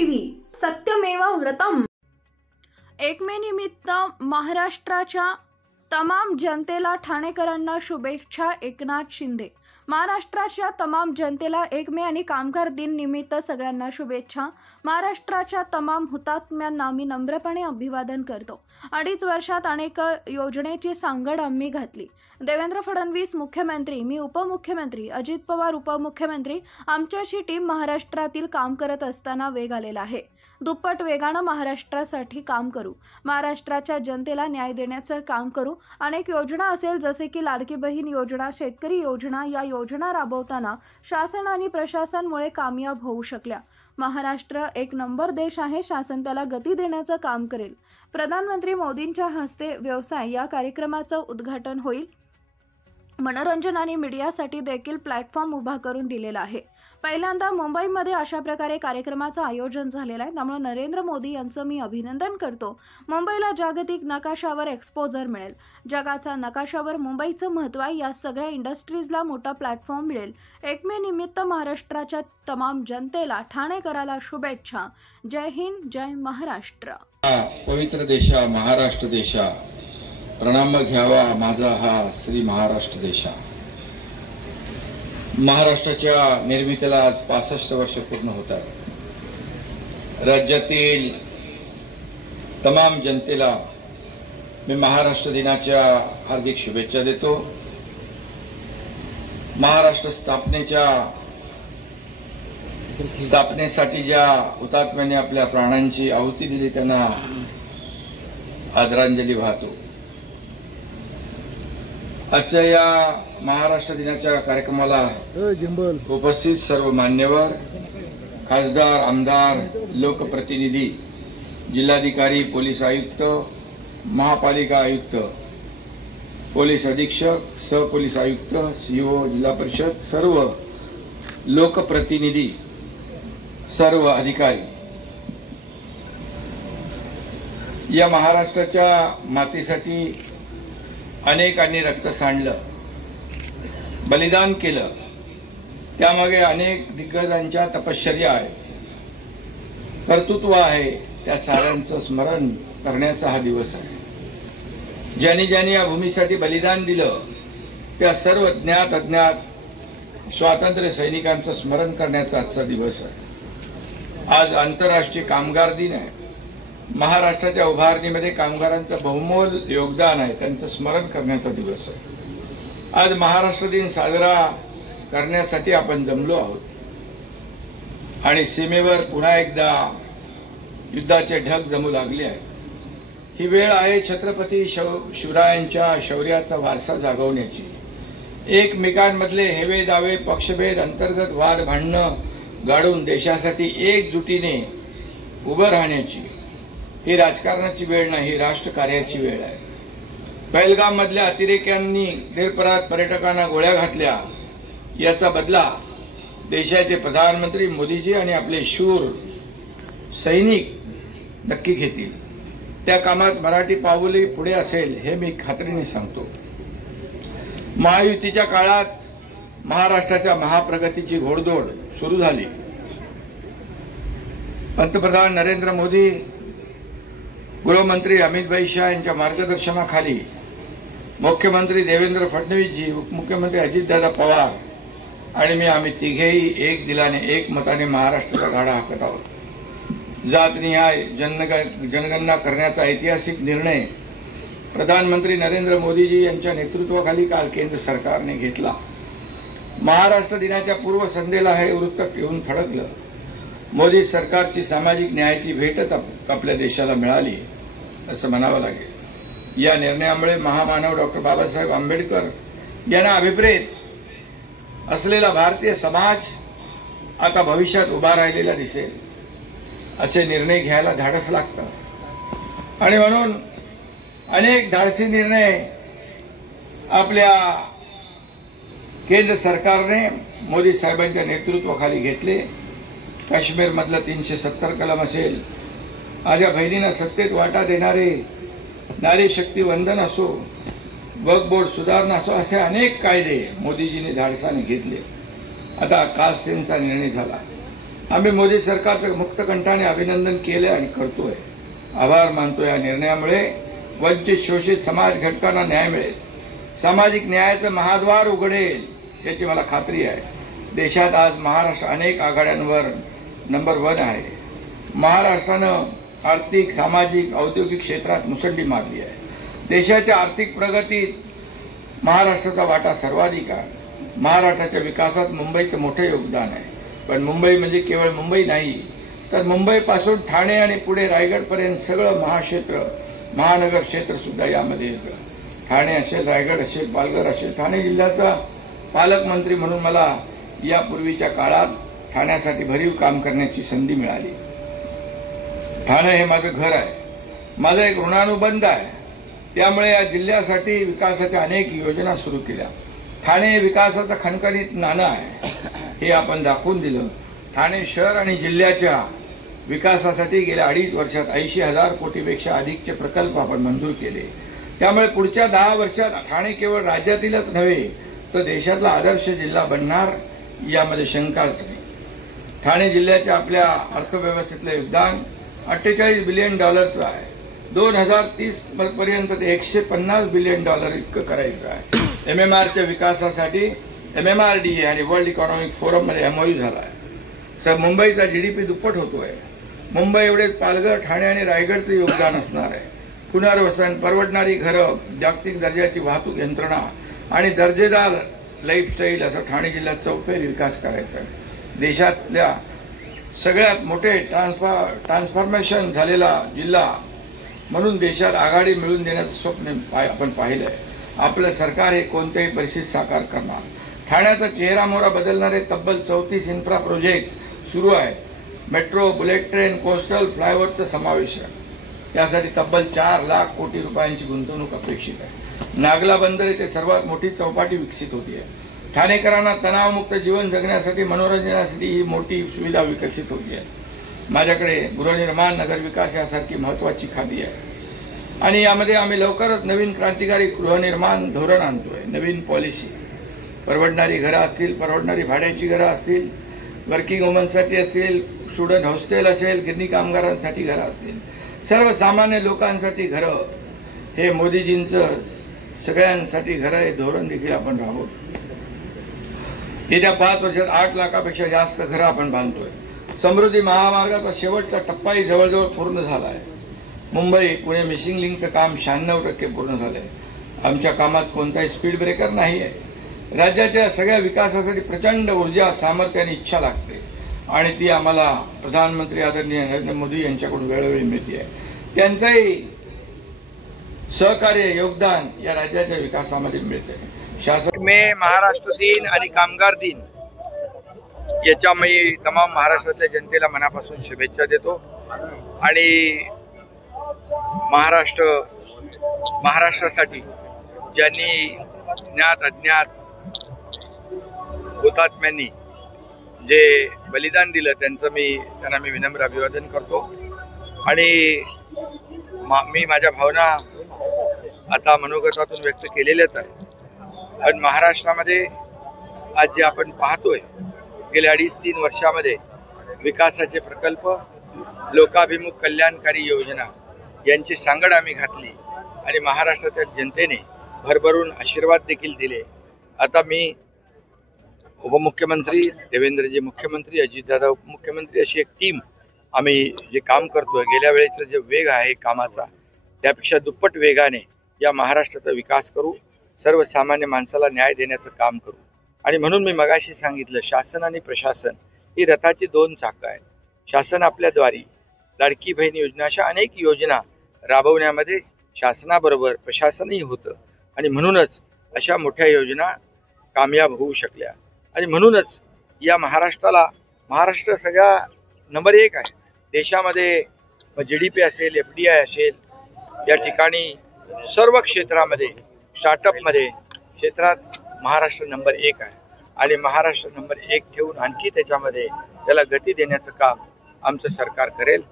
TV सत्यमेव व्रतम। 1 मे निमित्त महाराष्ट्राच्या तमाम जनतेला ठाणेकरांना शुभेच्छा। एकनाथ शिंदे। महाराष्ट्राच्या तमाम जनतेला 1 मे आणि कामगार दिन निमित्त सगळ्यांना शुभेच्छा। महाराष्ट्राच्या तमाम हुतात्म्यांना मी नम्रपणे अभिवादन करतो। 2.5 वर्षात अनेक योजनेची सांगड आम्ही घातली। देवेंद्र फडणवीस मुख्यमंत्री, मी उपमुख्यमंत्री, अजित पवार उपमुख्यमंत्री, आमच्याची टीम महाराष्ट्रातील काम करत असताना वेग आलेला आहे। दुप्पट वेगाने महाराष्ट्रासाठी काम करू, महाराष्ट्राच्या जनतेला न्याय देण्याचं काम करू। अनेक योजना असेल जसे की लाडकी बहीण योजना, शेतकरी योजना, या योजना राबवताना शासन आणि प्रशासनामुळे कामयाब होऊ शकल्या। महाराष्ट्र एक नंबर देश आहे, शासन त्याला गती देण्याचं काम करेल। प्रधानमंत्री मोदींच्या हस्ते व्यवसाय या कार्यक्रमाचं उद्घाटन होईल। मनोरंजन आणि मीडियासाठी देखील प्लॅटफॉर्म उभा करून दिलेला आहे। पहिल्यांदा मुंबईमध्ये अशा प्रकारे कार्यक्रमाचं आयोजन झालेलं आहे, त्यामुळे नरेंद्र मोदी यांचं मी अभिनंदन करतो। मुंबईला जागतिक नकाशावर एक्सपोजर मिळेल, जगाचा नकाशावर मुंबईचं महत्त्व आहे। या सगळ्या इंडस्ट्रीजला मोठा प्लॅटफॉर्म मिळेल। 1 मे निमित्त महाराष्ट्राच्या तमाम जनतेला, ठाणेकराला शुभेच्छा। जय हिंद, जय महाराष्ट्र। पवित्र देशा महाराष्ट्र देशा, प्रणाम घ्यावा माझा हा श्री महाराष्ट्र देशा। महाराष्ट्राच्या निर्मितीला आज 65 वर्ष पूर्ण होत आहेत। राज्यातील तमाम जनतेला मी महाराष्ट्र दिनाच्या हार्दिक शुभेच्छा देतो। महाराष्ट्र स्थापनेसाठी ज्या हुतात्म्यांनी आपल्या प्राणांची आहुती दिली त्यांना आदरांजली वाहतो। आजच्या या महाराष्ट्र दिनाच्या कार्यक्रमाला उपस्थित सर्व मान्यवर, खासदार, आमदार, लोकप्रतिनिधी, जिल्हाधिकारी, पोलीस आयुक्त, महापालिका आयुक्त, पोलीस अधीक्षक, सहपोलीस आयुक्त, सीओ, जिल्हा परिषद, सर्व लोकप्रतिनिधी, सर्व अधिकारी, या महाराष्ट्राच्या मातीसाठी अनेकांनी रक्त सांडलं, बलिदान केलं, त्यामागे अनेक दिग्गजांच्या तपश्चर्या आहे, कर्तृत्व आहे। त्या साऱ्यांचं स्मरण करण्याचा हा दिवस आहे। ज्यांनी ज्यांनी या भूमीसाठी बलिदान दिलं त्या सर्व ज्ञात अज्ञात स्वातंत्र्य सैनिकांचं स्मरण करण्याचा आजचा दिवस आहे। आज आंतरराष्ट्रीय कामगार दिन आहे। महाराष्ट्राच्या उभारणीमध्ये कामगारांचं बहुमोल योगदान आहे, त्यांचं स्मरण करण्याचा दिवस आहे। आज महाराष्ट्र दिन साजरा करण्यासाठी आपण जमलो आहोत आणि सीमेवर पुन्हा एकदा युद्धाचे ढग जमू लागले आहेत। ही वेळ आहे छत्रपती शिवरायांच्या शौर्याचा वारसा जागवण्याची, एकमेकांमधले हेवे दावे, पक्षभेद, अंतर्गत वाद भांडणं गाडून देशासाठी एकजुटीने उभं राहण्याची। ही राजकारणाची वेळ नाही, राष्ट्रकार्याची वेळ आहे। पहलगाम मधल्या अतिरेक्यांनी निरपराध पर्यटकांना गोळ्या घातल्या, याचा बदला देशाचे प्रधानमंत्री मोदीजी आणि आपले शूर सैनिक नक्की घेतील। त्या कामात मराठी पाऊलही पुढे असेल हे मी खात्रीने सांगतो। महायुतीच्या काळात महाराष्ट्राच्या महाप्रगतीची घोडदौड सुरू झाली। पंतप्रधान नरेंद्र मोदी, गृहमंत्री अमित भाई शाह यांच्या मार्गदर्शनाखाली मुख्यमंत्री देवेंद्र फडणवीसजी, उपमुख्यमंत्री अजितदादा पवार आणि मी, आम्ही तिघेही एक दिलाने, एक मताने महाराष्ट्राचा गाडा हाकत आहोत। जातनिहाय जनगणना करण्याचा ऐतिहासिक निर्णय प्रधानमंत्री नरेंद्र मोदीजी यांच्या नेतृत्वाखाली काल केंद्र सरकारने घेतला। महाराष्ट्र दिनाच्या पूर्वसंध्येला हे वृत्त येऊन फडकलं। मोदी सरकारची सामाजिक न्यायाची भेटच आपल्या देशाला मिळाली असं म्हणावं लागेल। या निर्णयामुळे महामानव डॉक्टर बाबासाहेब आंबेडकर यांना अभिप्रेत असलेला भारतीय समाज आता भविष्यात उभा राहिलेला दिसेल। असे निर्णय घ्यायला धाडस लागतं आणि म्हणून अनेक धाडसी निर्णय आपल्या केंद्र सरकारने मोदी साहेबांच्या नेतृत्वाखाली घेतले। काश्मीर मधलं 370 कलम असेल, माझ्या बहिणींना सत्तेत वाटा देणारे नारी शक्ती वंदन असो, वक्फ बोर्ड सुधारणा असो, असे अनेक कायदे मोदीजींनी धाडसाने घेतले। आता कालसेनचा निर्णय झाला। आम्ही मोदी सरकारचं मुक्तकंठाने अभिनंदन केलं आणि करतोय, आभार मानतोय। या निर्णयामुळे वंचित शोषित समाज घटकांना न्याय मिळेल, सामाजिक न्यायाचं महाद्वार उघडेल याची मला खात्री आहे। देशात आज महाराष्ट्र अनेक आघाड्यांवर नंबर 1 आहे। महाराष्ट्रानं आर्थिक, सामाजिक, औद्योगिक क्षेत्रात मुसंडी मारली आहे। देशाच्या आर्थिक प्रगतीत महाराष्ट्राचा वाटा सर्वाधिक आहे। महाराष्ट्राच्या विकासात मुंबईचं मोठं योगदान आहे। पण मुंबई म्हणजे केवळ मुंबई नाही, तर मुंबईपासून ठाणे आणि पुढे रायगडपर्यंत सगळं महाक्षेत्र, महानगर क्षेत्र सुद्धा यामध्ये येतं। ठाणे असेल, रायगड असेल, पालघर असेल। ठाणे जिल्ह्याचा पालकमंत्री म्हणून मला यापूर्वीच्या काळात ठाण्यासाठी भरीव काम करण्याची संधी मिळाली। ठाणे हे माझं घर आहे, माझा एक ऋणानुबंध आहे। त्यामुळे या जिल्ह्यासाठी विकासाच्या अनेक योजना सुरू केल्या। ठाणे विकासाचं खणखणीत नाणं आहे, हे आपण दाखवून दिलं। ठाणे शहर आणि जिल्ह्याच्या विकासासाठी गेल्या 2.5 वर्षात 80,000 कोटीपेक्षा अधिकचे प्रकल्प आपण मंजूर केले। त्यामुळे पुढच्या 10 वर्षात ठाणे केवळ राज्यातीलच नव्हे तर देशातला आदर्श जिल्हा बनणार यामध्ये शंकाच नाही। ठाणे जिल्ह्याच्या आपल्या अर्थव्यवस्थेतलं योगदान $48 बिलियन आहे। 2030 पर्यंत ते $150 बिलियन इतकं करायचं आहे। MMRच्या विकासासाठी MMRDA आणि वर्ल्ड इकॉनॉमिक फोरममध्ये MOU झाला आहे। मुंबईचा GDP दुप्पट होतोय। मुंबई एवढेच पालघर, ठाणे आणि रायगडचं योगदान असणार आहे। पुनर्वसन, परवडणारी घरं, जागतिक दर्जाची वाहतूक यंत्रणा आणि दर्जेदार लाईफस्टाईल असं ठाणे जिल्ह्यात चौफेर विकास करायचा आहे। देशातल्या सगळ्यात मोठे ट्रान्सफॉर्मेशन झालेला जिल्हा म्हणून देशात आघाडी मिळवून देण्याचं स्वप्न आपण पाहिलं आहे। आपलं सरकार हे कोणत्याही परिस्थितीत साकार करणार। ठाण्याचा चेहरामोहरा बदलणारे तब्बल 34 इन्फ्रा प्रोजेक्ट सुरू आहेत। मेट्रो, बुलेट ट्रेन, कोस्टल फ्लायओव्हरचा समावेश आहे। यासाठी तब्बल 4 लाख कोटी रुपयांची गुंतवणूक अपेक्षित आहे। नागला बंदर येथे सर्वात मोठी चौपाटी विकसित होती आहे। ठाणेकरांना तणावमुक्त जीवन जगण्यासाठी, मनोरंजनासाठी ही मोठी सुविधा विकसित होती आहे। माझ्याकडे गृहनिर्माण, नगरविकास यासारखी महत्त्वाची खाती आहे आणि यामध्ये आम्ही लवकरच नवीन क्रांतिकारी गृहनिर्माण धोरण आणतोय। नवीन पॉलिसी, परवडणारी घरं असतील, परवडणारी भाड्याची घरं असतील, वर्किंग वुमन्ससाठी असतील, स्टुडंट हॉस्टेल असेल, गिरणी कामगारांसाठी घरं असतील, सर्वसामान्य लोकांसाठी घरं, हे मोदीजींचं सगळ्यांसाठी घरं हे धोरण देखील आपण राबवतो। येत्या 5 वर्षात 8 लाखापेक्षा जास्त घरं आपण बांधतोय। समृद्धी महामार्गाचा शेवटचा टप्पाही जवळजवळ पूर्ण झाला आहे। मुंबई पुणे मिसिंग लिंकचं काम 96% पूर्ण झालंय। आमच्या कामात कोणताही स्पीड ब्रेकर नाही आहे। राज्याच्या सगळ्या विकासासाठी प्रचंड ऊर्जा, सामर्थ्य आणि इच्छा लागते आणि ती आम्हाला प्रधानमंत्री आदरणीय नरेंद्र मोदी यांच्याकडून वेळोवेळी मिळते आहे। त्यांचंही सहकार्य, योगदान या राज्याच्या विकासामध्ये मिळते। शासन में महाराष्ट्र दिन आणि कामगार दिन याच्या मी तमाम महाराष्ट्रातल्या जनतेला मनापासून शुभेच्छा देतो आणि महाराष्ट्रासाठी ज्यांनी ज्ञात अज्ञात हुतात्म्यांनी जे बलिदान दिलं त्यांना मी विनम्र अभिवादन करतो आणि मी माझ्या भावना आता मनोगतातून व्यक्त केलेल्याच आहे। पण महाराष्ट्रामध्ये आज जे आपण पाहतोय गेल्या 2.5-3 वर्षामध्ये विकासाचे प्रकल्प, लोकाभिमुख कल्याणकारी योजना यांची सांगड आम्ही घातली आणि महाराष्ट्रातील जनतेने भरभरून आशीर्वाद देखील दिले। आता मी उपमुख्यमंत्री, देवेंद्रजी मुख्यमंत्री, अजितदादा उपमुख्यमंत्री अशी एक टीम आम्ही जे काम करतोय, गेल्या वेळेचा जे वेग आहे कामाचा त्यापेक्षा दुप्पट वेगाने या महाराष्ट्राचा विकास करू, सर्वसामान्य माणसाला न्याय देण्याचं काम करू। आणि म्हणून मी मगाशी सांगितलं, शासन आणि प्रशासन ही रथाची 2 चाकं आहेत। शासन आपल्याद्वारे लाडकी बहीण योजना अशा अनेक योजना राबवण्यामध्ये शासनाबरोबर प्रशासनही होतं आणि म्हणूनच अशा मोठ्या योजना कामयाब होऊ शकल्या आणि म्हणूनच या महाराष्ट्र सगळ्या नंबर 1 आहे देशामध्ये। GDP असेल, FDI असेल, या ठिकाणी सर्व क्षेत्रामध्ये, स्टार्टअपमध्ये क्षेत्रात महाराष्ट्र नंबर 1 आहे आणि महाराष्ट्र नंबर 1 ठेवून आणखी त्याच्यामध्ये त्याला गती देण्याचं काम आमचं सरकार करेल।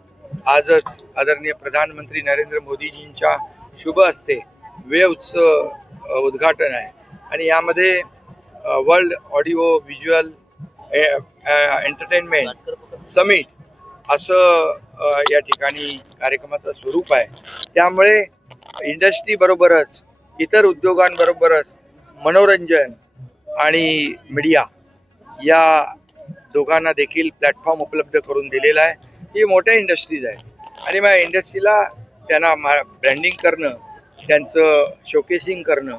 आजच आदरणीय प्रधानमंत्री नरेंद्र मोदीजींच्या शुभ हस्ते वेव्हचं उद्घाटन आहे आणि यामध्ये world audio visual entertainment summit असं या ठिकाणी कार्यक्रमाचं स्वरूप आहे। त्यामुळे इंडस्ट्री बरोबरच इतर उद्योगांबरोबरच मनोरंजन आणि मीडिया या दोघांना देखील प्लॅटफॉर्म उपलब्ध करून दिलेला आहे। ही मोठ्या इंडस्ट्रीज आहे आणि मग इंडस्ट्रीला त्यांना ब्रँडिंग करणं, त्यांचं शोकेसिंग करणं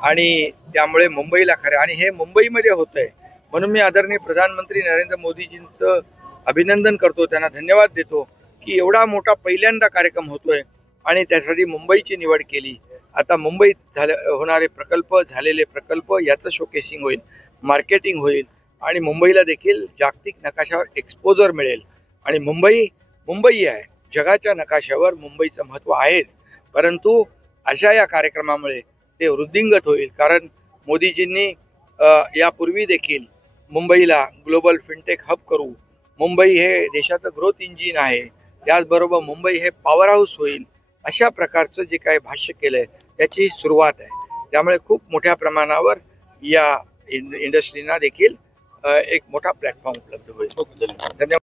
आणि त्यामुळे मुंबईला खरं आणि हे मुंबईमध्ये होत आहे म्हणून मी आदरणीय प्रधानमंत्री नरेंद्र मोदीजींचं अभिनंदन करतो, त्यांना धन्यवाद देतो की एवढा मोठा पहिल्यांदा कार्यक्रम होतोय आणि त्यासाठी मुंबईची निवड केली। आता मुंबईत होणारे प्रकल्प, झालेले प्रकल्प याचं शोकेसिंग होईल, मार्केटिंग होईल आणि मुंबईला देखील जागतिक नकाशावर एक्सपोजर मिळेल आणि मुंबई आहे जगाच्या नकाशावर, मुंबईचं महत्त्व आहेच, परंतु अशा या कार्यक्रमामुळे ते वृद्धिंगत होईल। कारण मोदीजींनी यापूर्वी देखील मुंबईला ग्लोबल फिनटेक हब करू, मुंबई हे देशाचं ग्रोथ इंजिन आहे, त्याचबरोबर मुंबई हे पॉवर हाऊस होईल, अशा प्रकारचं जे काही भाष्य केलंय त्याची सुरुवात आहे। त्यामुळे खूप मोठ्या प्रमाणावर या इंडस्ट्रीना देखील एक मोठा प्लॅटफॉर्म उपलब्ध होईल। धन्यवाद।